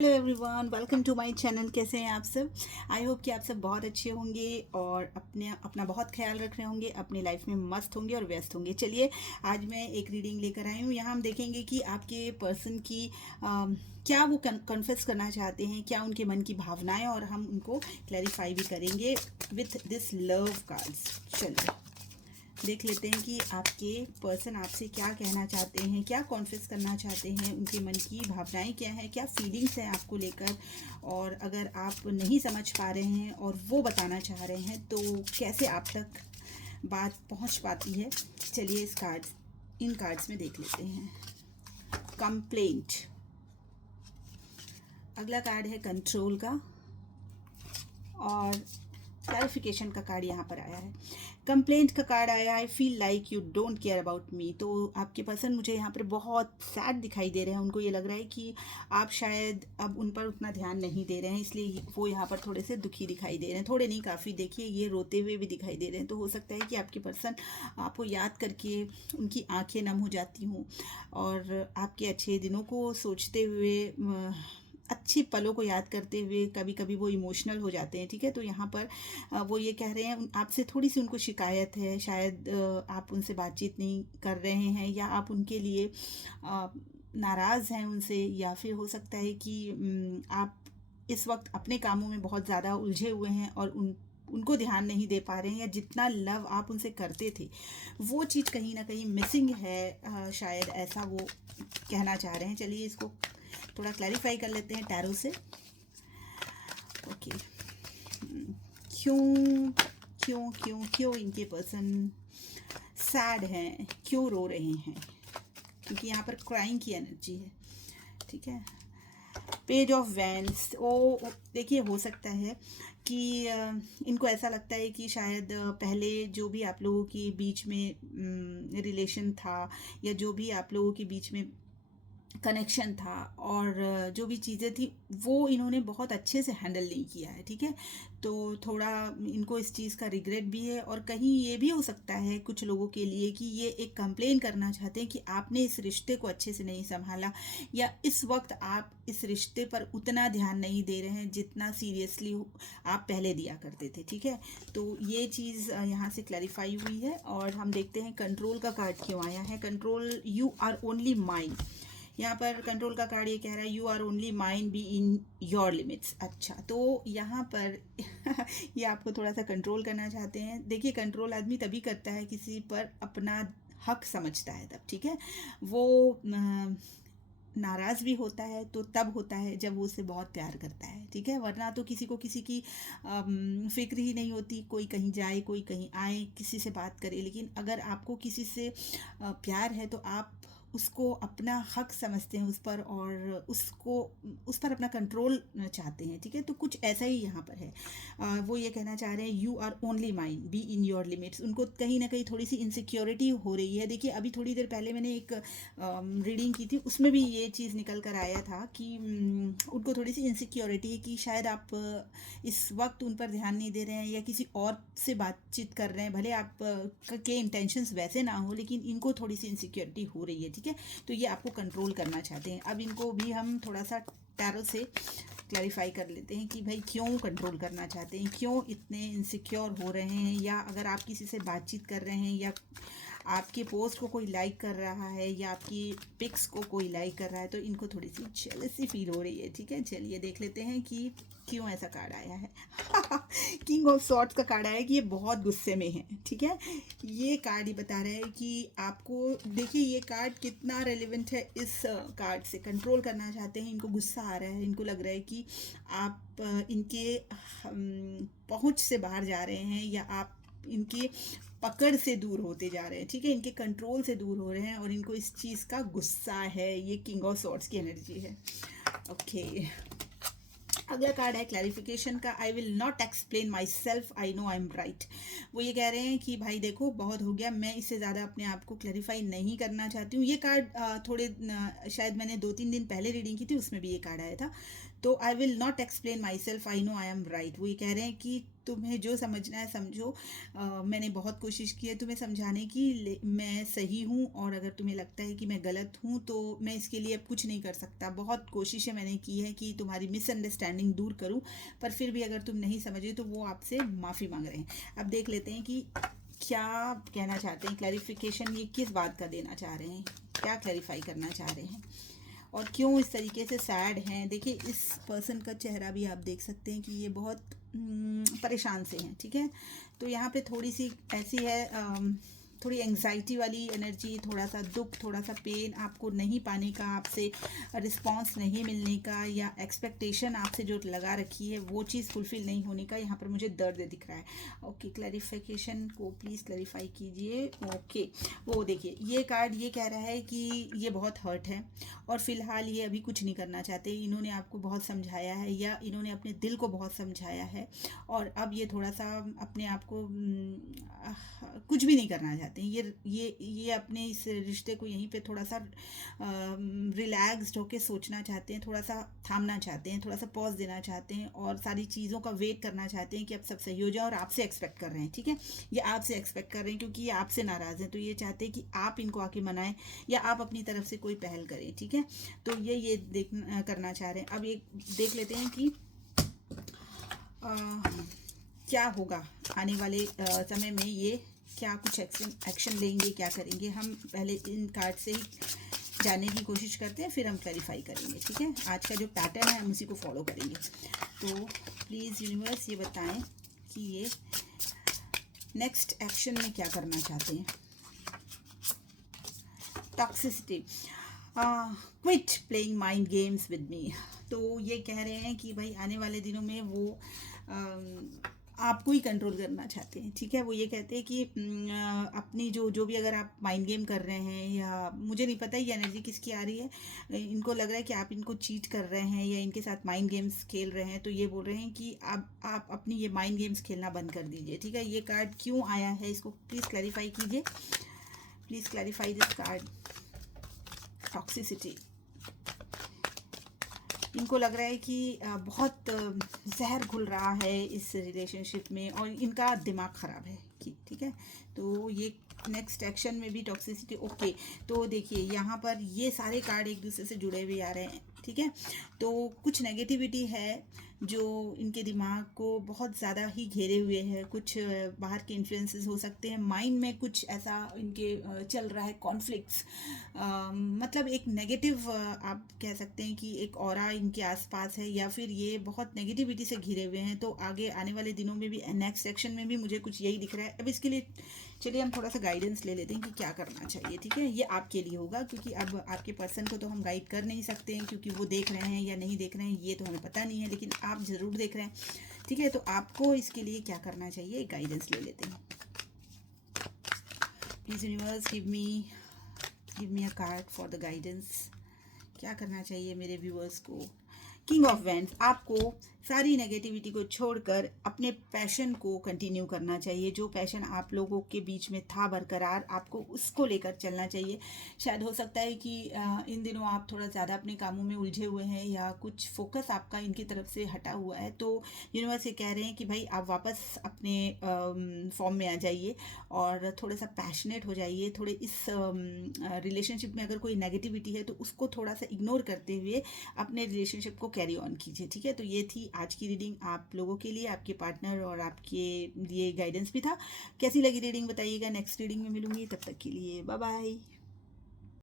Hello everyone, welcome to my channel. कैसे हैं आप सब? आई होप कि आप सब बहुत अच्छे होंगे और अपना बहुत ख्याल रख रहे होंगे, अपनी लाइफ में मस्त होंगे और व्यस्त होंगे। चलिए, आज मैं एक रीडिंग लेकर आई हूँ। यहाँ हम देखेंगे कि आपके पर्सन की क्या वो कन्फेस करना चाहते हैं, क्या उनके मन की भावनाएं, और हम उनको क्लैरिफाई भी करेंगे विथ दिस लव कार्ड्स। चलिए देख लेते हैं कि आपके पर्सन आपसे क्या कहना चाहते हैं, क्या कॉन्फेस करना चाहते हैं, उनके मन की भावनाएं क्या हैं, क्या फीलिंग्स हैं आपको लेकर। और अगर आप नहीं समझ पा रहे हैं और वो बताना चाह रहे हैं तो कैसे आप तक बात पहुंच पाती है। चलिए इन कार्ड्स में देख लेते हैं। कंप्लेंट, अगला कार्ड है कंट्रोल का, और क्लैरिफिकेशन का कार्ड यहाँ पर आया है। कंप्लेंट का कार्ड आया है, feel like you don't care about me. तो आपके पर्सन मुझे यहाँ पर बहुत सैड दिखाई दे रहे हैं। उनको ये लग रहा है कि आप शायद अब उन पर उतना ध्यान नहीं दे रहे हैं, इसलिए वो यहाँ पर थोड़े से दुखी दिखाई दे रहे हैं। थोड़े नहीं, काफ़ी। देखिए, ये रोते हुए भी दिखाई दे रहे हैं। तो हो सकता है कि आपके पर्सन आपको याद करके उनकी आंखें नम हो जाती हों और आपके अच्छे दिनों को सोचते हुए, अच्छी पलों को याद करते हुए कभी कभी वो इमोशनल हो जाते हैं। ठीक है, तो यहाँ पर वो ये कह रहे हैं आपसे, थोड़ी सी उनको शिकायत है। शायद आप उनसे बातचीत नहीं कर रहे हैं, या आप उनके लिए नाराज़ हैं उनसे, या फिर हो सकता है कि आप इस वक्त अपने कामों में बहुत ज़्यादा उलझे हुए हैं और उनको ध्यान नहीं दे पा रहे हैं, या जितना लव आप उनसे करते थे वो चीज़ कहीं ना कहीं मिसिंग है। शायद ऐसा वो कहना चाह रहे हैं। चलिए इसको थोड़ा क्लैरिफाई कर लेते हैं टैरो से। ओके, क्यों क्यों क्यों क्यों इनके पर्सन सैड हैं, क्यों रो रहे हैं? क्योंकि यहाँ पर क्राइंग की एनर्जी है। ठीक है, पेज ऑफ वैंड्स। ओ देखिए, हो सकता है कि इनको ऐसा लगता है कि शायद पहले जो भी आप लोगों के बीच में रिलेशन था, या जो भी आप लोगों के बीच में कनेक्शन था, और जो भी चीज़ें थी वो इन्होंने बहुत अच्छे से हैंडल नहीं किया है। ठीक है, तो थोड़ा इनको इस चीज़ का रिग्रेट भी है। और कहीं ये भी हो सकता है कुछ लोगों के लिए कि ये एक कंप्लेन करना चाहते हैं कि आपने इस रिश्ते को अच्छे से नहीं संभाला, या इस वक्त आप इस रिश्ते पर उतना ध्यान नहीं दे रहे हैं जितना सीरियसली आप पहले दिया करते थे। ठीक है, तो ये चीज़ यहाँ से क्लैरिफाई हुई है। और हम देखते हैं कंट्रोल का कार्ड क्यों आया है। Control, you are only mind. यहाँ पर कंट्रोल का कार्ड ये कह रहा है you are only mind, be in your limits. अच्छा, तो यहाँ पर ये आपको थोड़ा सा कंट्रोल करना चाहते हैं। देखिए, कंट्रोल आदमी तभी करता है किसी पर अपना हक समझता है तब। ठीक है, वो नाराज़ भी होता है तो तब होता है जब वो उसे बहुत प्यार करता है। ठीक है, वरना तो किसी को किसी की फिक्र ही नहीं होती। कोई कहीं जाए, कोई कहीं आए, किसी से बात करे। लेकिन अगर आपको किसी से प्यार है तो आप उसको अपना हक समझते हैं उस पर, और उस पर अपना कंट्रोल चाहते हैं। ठीक है, तो कुछ ऐसा ही यहाँ पर है। वो ये कहना चाह रहे हैं you are only mind, be in your limits. उनको कहीं ना कहीं थोड़ी सी इनसिक्योरिटी हो रही है। देखिए, अभी थोड़ी देर पहले मैंने एक रीडिंग की थी, उसमें भी ये चीज़ निकल कर आया था कि उनको थोड़ी सी इनसिक्योरिटी है कि शायद आप इस वक्त उन पर ध्यान नहीं दे रहे हैं, या किसी और से बातचीत कर रहे हैं। भले आप के इंटेंशंस वैसे ना हो, लेकिन इनको थोड़ी सी इनसिक्योरिटी हो रही है। ठीक है, तो ये आपको कंट्रोल करना चाहते हैं। अब इनको भी हम थोड़ा सा टैरो से क्लैरिफाई कर लेते हैं कि भाई क्यों कंट्रोल करना चाहते हैं, क्यों इतने इनसिक्योर हो रहे हैं। या अगर आप किसी से बातचीत कर रहे हैं, या आपके पोस्ट को कोई लाइक कर रहा है, या आपकी पिक्स को कोई लाइक कर रहा है, तो इनको थोड़ी सी जेलसी फील हो रही है। ठीक है, चलिए देख लेते हैं कि क्यों ऐसा कार्ड आया है। किंग ऑफ सॉर्ड्स का कार्ड आया है कि ये बहुत गुस्से में है। ठीक है, ये कार्ड ही बता रहा है कि आपको, देखिए ये कार्ड कितना रेलिवेंट है। इस कार्ड से कंट्रोल करना चाहते हैं, इनको गुस्सा आ रहा है, इनको लग रहा है कि आप इनके पहुंच से बाहर जा रहे हैं, या आप इनकी पकड़ से दूर होते जा रहे हैं। ठीक है, इनके कंट्रोल से दूर हो रहे हैं, और इनको इस चीज़ का गुस्सा है। ये किंग ऑफ सॉर्ड्स की एनर्जी है। ओके, अगला कार्ड है क्लैरिफिकेशन का। I will not explain my self, I know I am right. वो ये कह रहे हैं कि भाई देखो, बहुत हो गया, मैं इससे ज़्यादा अपने आप को क्लैरिफाई नहीं करना चाहती हूँ। ये कार्ड शायद मैंने 2-3 दिन पहले रीडिंग की थी, उसमें भी ये कार्ड आया था। तो I will not explain my self, I know I am right. वो ये कह रहे हैं कि तुम्हें जो समझना है समझो। मैंने बहुत कोशिश की है तुम्हें समझाने की, मैं सही हूँ, और अगर तुम्हें लगता है कि मैं गलत हूँ तो मैं इसके लिए अब कुछ नहीं कर सकता। बहुत कोशिशें मैंने की है कि तुम्हारी मिसअंडरस्टैंडिंग दूर करूँ, पर फिर भी अगर तुम नहीं समझे तो वो आपसे माफ़ी मांग रहे हैं। अब देख लेते हैं कि क्या कहना चाहते हैं, क्लैरिफिकेशन ये किस बात का देना चाह रहे हैं, क्या क्लैरिफाई करना चाह रहे हैं, और क्यों इस तरीके से सैड हैं। देखिए इस पर्सन का चेहरा भी आप देख सकते हैं कि ये बहुत परेशान से हैं, ठीक है। तो यहाँ पे थोड़ी सी ऐसी है, थोड़ी एंग्जाइटी वाली एनर्जी, थोड़ा सा दुख, थोड़ा सा पेन, आपको नहीं पाने का, आपसे रिस्पांस नहीं मिलने का, या एक्सपेक्टेशन आपसे जो लगा रखी है वो चीज़ फुलफिल नहीं होने का, यहाँ पर मुझे दर्द दिख रहा है। ओके, क्लैरिफिकेशन को प्लीज़ क्लैरिफाई कीजिए। ओके, वो देखिए ये कार्ड ये कह रहा है कि ये बहुत हर्ट है और फिलहाल ये अभी कुछ नहीं करना चाहते। इन्होंने आपको बहुत समझाया है या इन्होंने अपने दिल को बहुत समझाया है, और अब ये थोड़ा सा अपने आप को कुछ भी नहीं करना चाहते हैं। ये अपने इस रिश्ते को यहीं पे थोड़ा सा रिलैक्स्ड होके सोचना चाहते हैं, थोड़ा सा थामना चाहते हैं, थोड़ा सा पॉज देना चाहते हैं, और सारी चीज़ों का वेट करना चाहते हैं कि अब सब सही हो जाए, और आपसे एक्सपेक्ट कर रहे हैं, ठीक है। ये आपसे एक्सपेक्ट कर रहे हैं क्योंकि ये आपसे नाराज़ हैं, तो ये चाहते हैं कि आप इनको आके मनाएं या आप अपनी तरफ से कोई पहल करें, ठीक है। तो ये देख करना चाह रहे हैं। अब ये देख लेते हैं कि क्या होगा आने वाले समय में, ये क्या कुछ एक्शन लेंगे, क्या करेंगे। हम पहले इन कार्ड से ही जानने की कोशिश करते हैं, फिर हम क्लैरिफाई करेंगे, ठीक है। आज का जो पैटर्न है हम उसी को फॉलो करेंगे। तो प्लीज़ यूनिवर्स ये बताएं कि ये नेक्स्ट एक्शन में क्या करना चाहते हैं। Toxicity, quit playing mind games with me. तो ये कह रहे हैं कि भाई आने वाले दिनों में वो आपको ही कंट्रोल करना चाहते हैं, ठीक है। वो ये कहते हैं कि अपनी जो भी अगर आप माइंड गेम कर रहे हैं, या मुझे नहीं पता ये एनर्जी किसकी आ रही है, इनको लग रहा है कि आप इनको चीट कर रहे हैं या इनके साथ माइंड गेम्स खेल रहे हैं। तो ये बोल रहे हैं कि आप अपनी ये माइंड गेम्स खेलना बंद कर दीजिए, ठीक है। ये कार्ड क्यों आया है इसको प्लीज़ क्लैरिफाई कीजिए। Please clarify this card. Toxicity, इनको लग रहा है कि बहुत जहर घुल रहा है इस रिलेशनशिप में, और इनका दिमाग ख़राब है, ठीक है। तो ये नेक्स्ट एक्शन में भी टॉक्सिसिटी। ओके, तो देखिए यहाँ पर ये सारे कार्ड एक दूसरे से जुड़े हुए आ रहे हैं, ठीक है। तो कुछ नेगेटिविटी है जो इनके दिमाग को बहुत ज़्यादा ही घेरे हुए है। कुछ बाहर के इन्फ्लुएंसेस हो सकते हैं, माइंड में कुछ ऐसा इनके चल रहा है, कॉन्फ्लिक्ट्स, मतलब एक नेगेटिव आप कह सकते हैं कि एक ऑरा इनके आसपास है, या फिर ये बहुत नेगेटिविटी से घिरे हुए हैं। तो आगे आने वाले दिनों में भी नेक्स्ट सेक्शन में भी मुझे कुछ यही दिख रहा है। अब इसके लिए चलिए हम थोड़ा सा गाइडेंस ले लेते हैं कि क्या करना चाहिए, ठीक है। ये आपके लिए होगा क्योंकि अब आपके पर्सन को तो हम गाइड कर नहीं सकते हैं, क्योंकि वो देख रहे हैं या नहीं देख रहे हैं ये तो हमें पता नहीं है, लेकिन आप ज़रूर देख रहे हैं, ठीक है। तो आपको इसके लिए क्या करना चाहिए, गाइडेंस ले लेते हैं। Please universe give me a card for the guidance. क्या करना चाहिए मेरे व्यूअर्स को। किंग ऑफ वैंड्स, आपको सारी नेगेटिविटी को छोड़कर अपने पैशन को कंटिन्यू करना चाहिए। जो पैशन आप लोगों के बीच में था बरकरार, आपको उसको लेकर चलना चाहिए। शायद हो सकता है कि इन दिनों आप थोड़ा ज़्यादा अपने कामों में उलझे हुए हैं, या कुछ फोकस आपका इनकी तरफ से हटा हुआ है। तो यूनिवर्स ये कह रहे हैं कि भाई आप वापस अपने फॉर्म में आ जाइए और थोड़ा सा पैशनेट हो जाइए। थोड़े इस रिलेशनशिप में अगर कोई नेगेटिविटी है तो उसको थोड़ा सा इग्नोर करते हुए अपने रिलेशनशिप को कैरी ऑन कीजिए, ठीक है। तो ये थी आज की रीडिंग आप लोगों के लिए, आपके पार्टनर और आपके लिए गाइडेंस भी था। कैसी लगी रीडिंग बताइएगा। नेक्स्ट रीडिंग में मिलूंगी, तब तक के लिए बाय बाय।